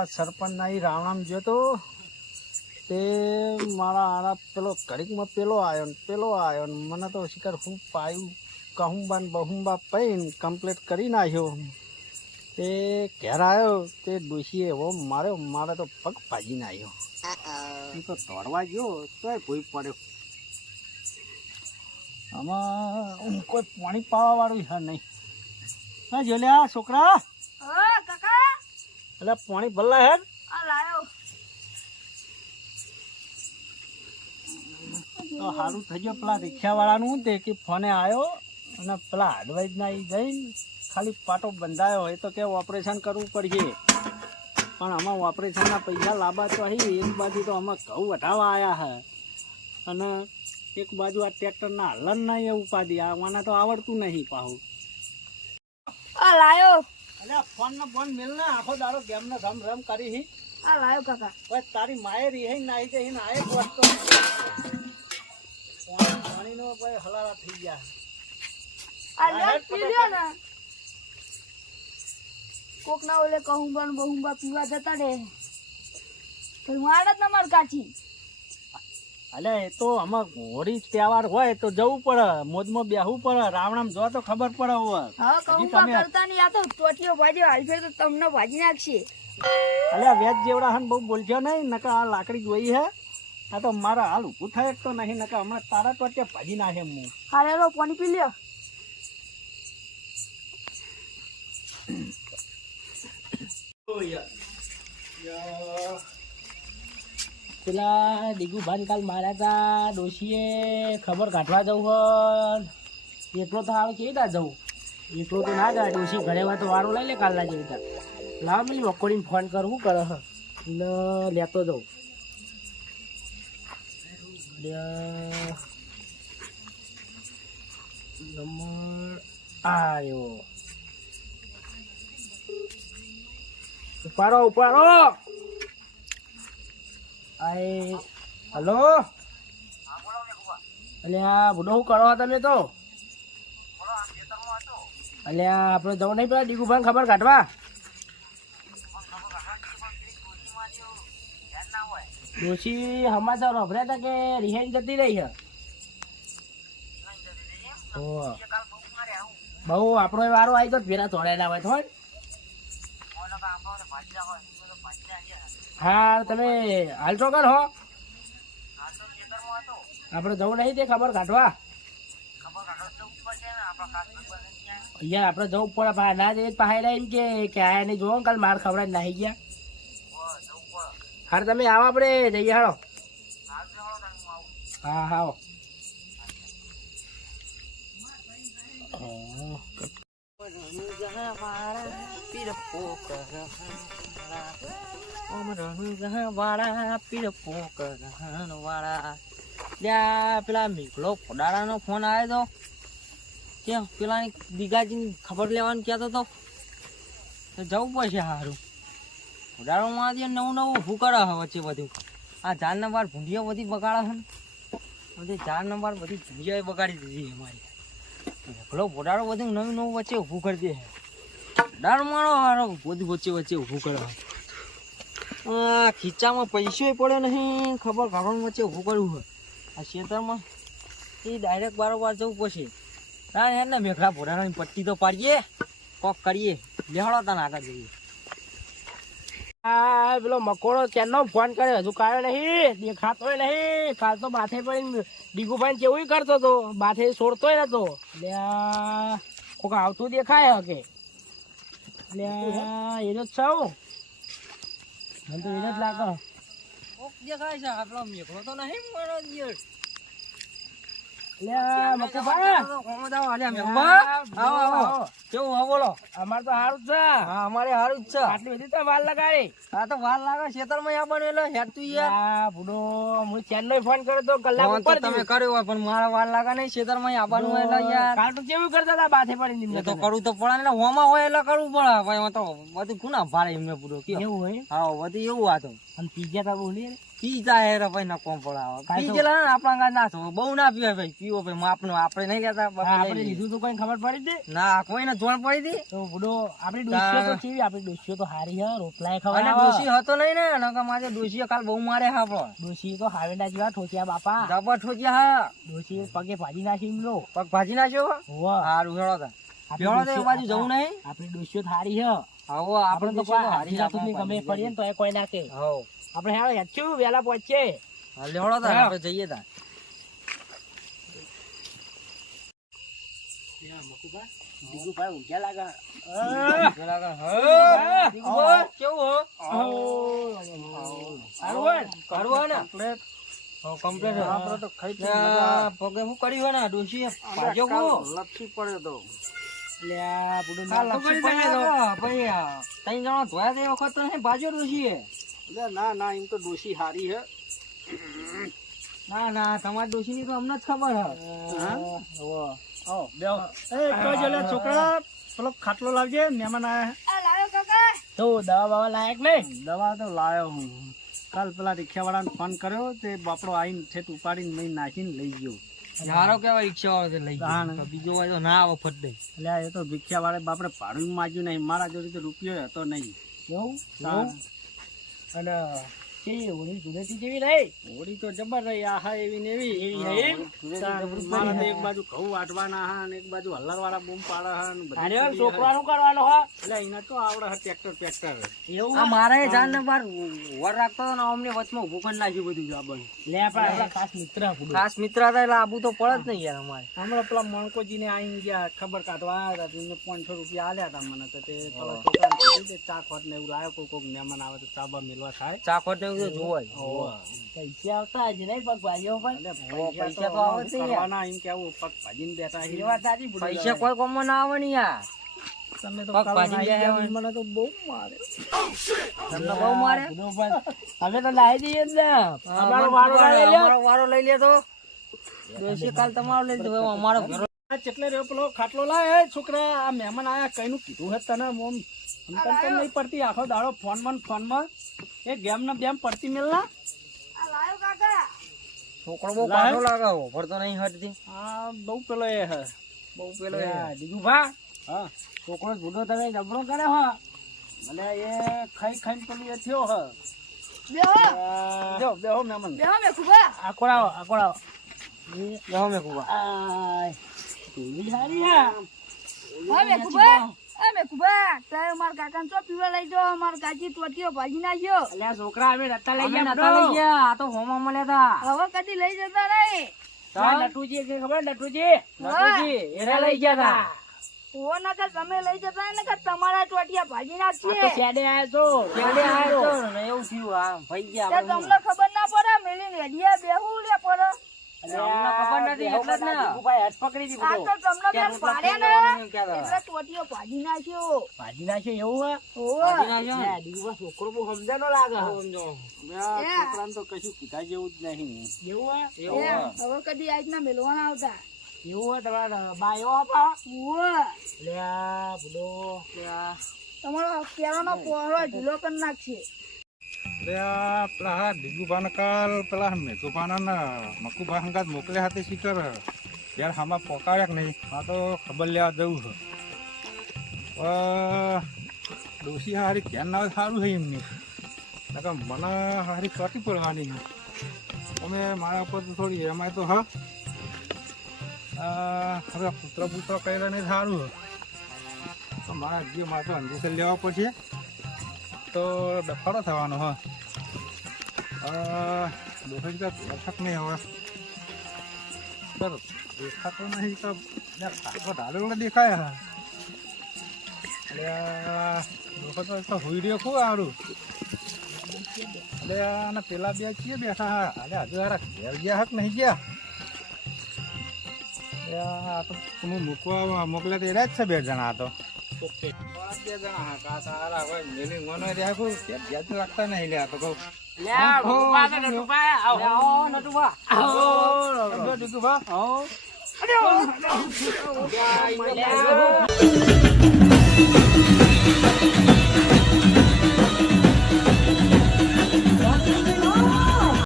આ સરપંચના એ રાવણામ જ્યો તો તે મારા આના પેલો ઘડીકમાં પેલો આવ્યો ને પેલો આવ્યો ને મને તો શિકાર હું પાયું કહુંબા ને બહુંબા પૈન કમ્પ્લીટ કરી નાખ્યો. તે ઘેર આવ્યો તે ડોસીએ એવો માર્યો મારે તો પગ ભાજી નાખ્યો. એ તો દોડવા ગયો તોય ભૂઈ પડ્યો. આમાં કોઈ પાણી પાવા વાળું છે નહીં. હા જોલ્યા છોકરા. એટલે પાણી ભરલા હે? આ લાયો. તો સારું થઈ ગયો. પેલા રિક્ષાવાળાનું તે કે ફોને આવ્યો અને પેલા હાડવાઈજના એ જઈને ખાલી પાટો બંધાયો. હોય તો કે ઓપરેશન કરવું પડશે. પણ આમાં ઓપરેશનના પૈસા લાંબા તો અહીં એક બાજુ તો આમાં ઘઉં વઢાવા આવ્યા હે. અને એક બાજુ આ ટ્રેક્ટરના હલન નહીં એ ઉપાધિ. આવવાના તો આવડતું નહીં પાહું. આ લાયો. એટલે ફોન ને ફોન મેલ ને આખો દારો ગેમ ને રમ રમ કરી હી. આ લાયો કાકા. બસ તારી માએ રીહી નાઈ જઈ હી એક વસ્તુ પાણી નો કોઈ હલાલા થઈ ગયા. આ લેટ પી ના. કોક ના ઓલે કહું બન બહુ બા પીવા જતા રે. તો જ ના માર કાચી અલે એ તો આમાં હોળી તહેવાર હોય તો જવું પડે મોજમાં બેહવું પડે રાવણામ જો તો ખબર પડે હવે હા કરતા નહીં આ તો ટોટીઓ ભાજી હાલ તો તમને ભાજી નાખશે. અલે વેદ જેવડા હન બહુ બોલજો નહીં નકા આ લાકડી જોઈ હે. આ તો મારા હાલ ઊભું થાય તો નહીં નકા હમણાં તારા તો ભાજી નાખે હું. હારે લો પાણી પી લ્યો. પેલા દીગુભાઈ કાલ માર્યા હતા ડોશીએ ખબર કાઢવા જવું હોય એટલો તો હાલ કેવી રીતે જવું? એટલો તો ના જાય, ડોશી ઘરે હોય તો વારો લઈ લે કાલના જેવી રીતે લાવ મેં મકોડીને ફોન કર, શું કરે હા? એટલે લેતો જવું નંબર આયો. ઉપાડો ઉપાડો! આય, હલો? અલ્યા બુડો શું કરો તમે તો? અલ્યા, આપણે જવું નહીં પેલા ડીગુભાઈ ખબર કાઢવા? ડોશી સમાચાર વાપર્યા હતા કે રિહાઈ જતી રહી છે બહુ આપણો વારો આવી ગયો ભેરા તોડેલા હોય થોડ હા, તમે હાલશો કર હો? આપણે જવું નહીં તે ખબર કાઢવા? અહીંયા આપણે જવું પડે પા ના જઈએ પાસે એમ કે આયા નહીં જોવો કાલ માર ખવડાવી નાહી ગયા. હાર તમે આવો આપણે, જઈએ હાલો. હા હા આવો. હા, ત્યાં પેલા મેઘલો ફોડારાનો ફોન આવ્યો તો કે પેલા દીગાજી ખબર લેવાનું કહેતો તો જવું પડશે સારું ફોડારોમાં દે નવું નવું કરે છે વચ્ચે બધું આ ચાર નંબર ભૂંડિયા બધી બગાડે છે ને બધી ચાર નંબર બધી ભૂંડિયાએ બગાડી દીધી અમારી મેઘલો ફોડારો બધું નવું નવું વચ્ચે ઊભું કરી દે મારો હારો, બધું વચ્ચે વચ્ચે ઊભું કરે. છે આ ખીચામાં પૈસો પડ્યો નહીં, ખબર કાઢવાનું વચ્ચે ઊભું કરવું હોય. આ ખેતરમાં એ ડાયરેક્ટ બારોબાર જવું પડશે. ના યાર ને મેઘડા ભોડાની પટ્ટી તો પાડીએ. કોક કરીએ. લેહડો તને આગળ જઈએ. હા પેલો મકોડો ચેનનો ફોન કર્યો. હજુ કાયો નહીં, દેખાતોય નહીં. કાલ તો માથે પડી ડીગુભાઈ કેવું કરતો હતો માથે છોડતોય નતો. લે કોક આવતું દેખાય હકે. લે એનો જ છો મને તો એને જ લાગે. દેખાય છે આપણો મેઘલો તો નહીં મારો યાર લે મકુભા કેવું હા બોલો અમાર તો સારું જ છે. અમારે સારું જ છે. આટલી બધી તો વાર લગાડી. હા તો વાર લાગે એટલે યાર. હું ચેન્નઈ ફોન કર્યો તો કલાક ઉપર તમે કર્યો હોય પણ મારા વાલ લાગે નહીં હોય એટલે યાર. કાલ તો કેવું કરતા હતા બાથે પડી તો કરવું તો પડે ને હોમાં હોય એટલે કરવું પડે. ભાઈ તો બધું કુના ભારે એમને પૂરો હોય? હા બધું એવું વાત અને તો બોલીએ પી જાય રે ભાઈ કોમ પડાવો. પી ગયેલા ને આપણા ગાં ના થો બહુ ના પીવે ભાઈ. પીવો ભાઈ. માપનો આપણે નહીં લેતા આપણે લીધું તો કોઈ ખબર પડી દે ના કોઈને જોણ પડી હતી? તો બુડો આપણી ડોશીઓ તો કેવી? આપણી ડોશીઓ તો હારી છે રોટલાય અને ખવડાવે. હતો નહીં ને? નકર મારે ડોશીએ કાલ બહુ મારે હા પણ ડોશી તો હાવેડા જેવા ઠોકિયા બાપા. જબર ઠોકિયા હા ડોશી પગે ભાજી નાખી એમનો પગ ભાજી નાખ્યો હા હારું તા. આપણી બાજુ જવું નહીં? આપણી ડોશીઓ થારી છે. આવો આપણે તો કોઈ હારી હારી ગમે પડીએ ને તો એ કોઈ નાખે હો આપણે હેડો હેચ્યું વેલા પહોંચીએ. લેવડો તા આપણે જઈએ તા હો. હો, હો. પગે શું કર્યું ને કોણ? લપસી પડ્યો તો. ત્રણ જણા ધોયા તે વખત તો નહીં ભાજ્યો ડોશીએ ના ના એમ તો ડોશી હારી હે. ના ના તમારી ડોશીની તો અમને જ ખબર હે. છોકરા પેલો ખાટલો લાવજે મહેમાન આયા આ લાવ્યો કાકા. તો દવા બાવા લાયક નહીં? દવા તો લાયો હું. કાલ પેલા રિક્ષાવાળાને ફોન કર્યો તે બાપડો આવીને ઠેઠ ઉપાડીને મેં નાખીને લઈ ગયો. યારો કેવા રિક્ષા વાળો લઈ. ગયો તો બીજો હોય તો ના આવો ફટ દે એટલે એ તો ભિક્ષાવાળે બાપડે ભાડું માગ્યું નહીં મારા જોડે તો રૂપિયો હતો નહીં. એવું? અને કેવી હોળી ધૂળેટી જેવી રહી. હોળી તો જબર રહી આહા એવી ને એવી એવી હા, રહી? હોળી તાણ. મારા તો એક બાજુ ઘઉં વાટવાના હા ને એક બાજુ હલ્લરવાળા બૂમ પાડે હા ને બધી અરે કરી છોકરાનું કરવાનું હા. હા. એટલે એના તો આવડે હા ટ્રેક્ટર ટ્રેક્ટર. એવું આ મારે જાન ને બાર વર રાખતો ને અમને વચમાં ઉભું કરી નાખ્યું બધું જાબણ લે આપણા ખાસ મિત્ર ખાસ મિત્ર હતા એટલે આબુ તો પડે જ નહીં યાર અમારે. હમણાં પેલા મણકોજીને આવીને ગયા ખબર કાઢવા આવ્યા હતા પાંચસો રૂપિયા આલ્યા હતા મને તો તે પેલા છોકરાને ચા ખોટ ને એવું લાવ્યો કોઈ કોઈક મહેમાન આવે તો ચાબા મેળવા થાય. ચાખોટ ને એવું જોવો જોવાય પૈસા આવતા જ નહીં પગ ભાઈઓ પણ પૈસા તો આવે કરવાના એમ કેવું પગ ભાજીને બેઠા એ વાત સાચી પૈસા કોઈ કોમમાં ના આવે ને યાર. તમે તો પગ કાલ ભાજીને નાઈ બેહ્યા ગયા, હોય. મને તો બહુ મારે. તમને બહુ મારે? અમે તો લાવી દઈએ જ ને અમારો અમારો વારો લઈ લ્યો. વારો લઈ લે તો કાલ તમારો લઈ લીધો. અમારો ચેટલે રહ્યો પેલો? ખાટલો લાય છોકરા આ મહેમાન આયા. કઈનું કીધું હે તને? મોમ સમજણ કેમ નહીં પડતી. આખો દાડો ફોનમાં ફોન ફોનમાં. એ ગેમ ને બેમ પડતી મેલના આ છોકરો બહુ પાછો લાગાવો લાગે ભરતો નહીં હટતી હા બહુ પેલો એ હે બહુ પેલો એ લે, હે. દીદુભા, હા. છોકરો બુડો તમે જબરો કરે હો. મને એ ખાઈ ખાઈને પેલું એ થયો હે. બેહો આ, બેહો બેહો બેહો બે ખુબા આકોડ આવો આકોડ આવો જાઓ મેં કુબા આય, કેવી સારી હે. હા બે ખુબા આ બે તારે મારા કાકાને ચો પીવા લઈ જાઓ? મારા કાચી ટોટીઓ ભાજી નાખ્યો. અલ્યા છોકરા અમે નતા લઈ ગયા નતા લઈ ગયા. આ તો હોમાં મળ્યા હતા હવે કદી લઈ જતા નહીં નટુજી કે ખબર? નટુજી નટુજી એને લઈ ગયા હતા ઓ નકર તમે લઈ જતા તમારા ટોટિયા ભાજી નાખીએ તો શેડે આયો છો પેલે આયો તો એવું થયું આ ભાઈ ગયા તમને ખબર ના પડે મેલી રેડિયા બેહું લે પડે અમને ખબર નથી એટલે જ ને. દીકુભાઈ હાથ પકડી દી આ બુડો. તો તમને ત્યાં બેન રોટલા પાડ્યા ને? કેમ કહેતા હતા? એટલે ટોટીઓ ભાજી નાખ્યો. ભાજી નાખ્યો એવું હે ઓવે. ભાજી નાખ્યો? ને? લે, દીકુભા છોકરો બહુ સમજાનો લાગે. તો કશું કીધા જેવું જ નહીં. એવું હે એવું એમ, હવે કદી આજના મેલવાના આવતા? એવું હે તમારા બાયો આપા? લે બુડો તમારો કેળાનો પોહળો ઢીલો કરી નાખશે. આ પેલા દીગુભાને કાલ પેલા મેઘુભાના મકુભા હંગાત મોકલ્યા હતી સીટર. યાર હામાં પોકાડ્યા કે નહીં હા તો ખબર લેવા જવું છે. ડોસી હારી ધ્યાન ના સારું છે એમની. નકર મને હારી કાટી પડવાની છે. તમે મારા ઉપર તો થોડી એમાં તો હા. હવે પુત્ર પુત્ર કર્યા નહીં સારું તો મારા જે મારે અંદેશ લેવા પડશે. તો ડફાડો થવાનો, હા. દોષ વરસાદ નહીં હવે સર નહીં તો ઢાળેલો દેખાય, હા. તો તો હોઈ રહ્યો ખૂબ સારું પેલા બે છીએ બેઠા, હા. અરે હજુ હારા ઘેર ગયા હક નહીં ગયા. આ તો હું મૂકવા, મોકલ્યા તો એરા જ છે બે જણા તો. રાખતા નહીં લે તો કહું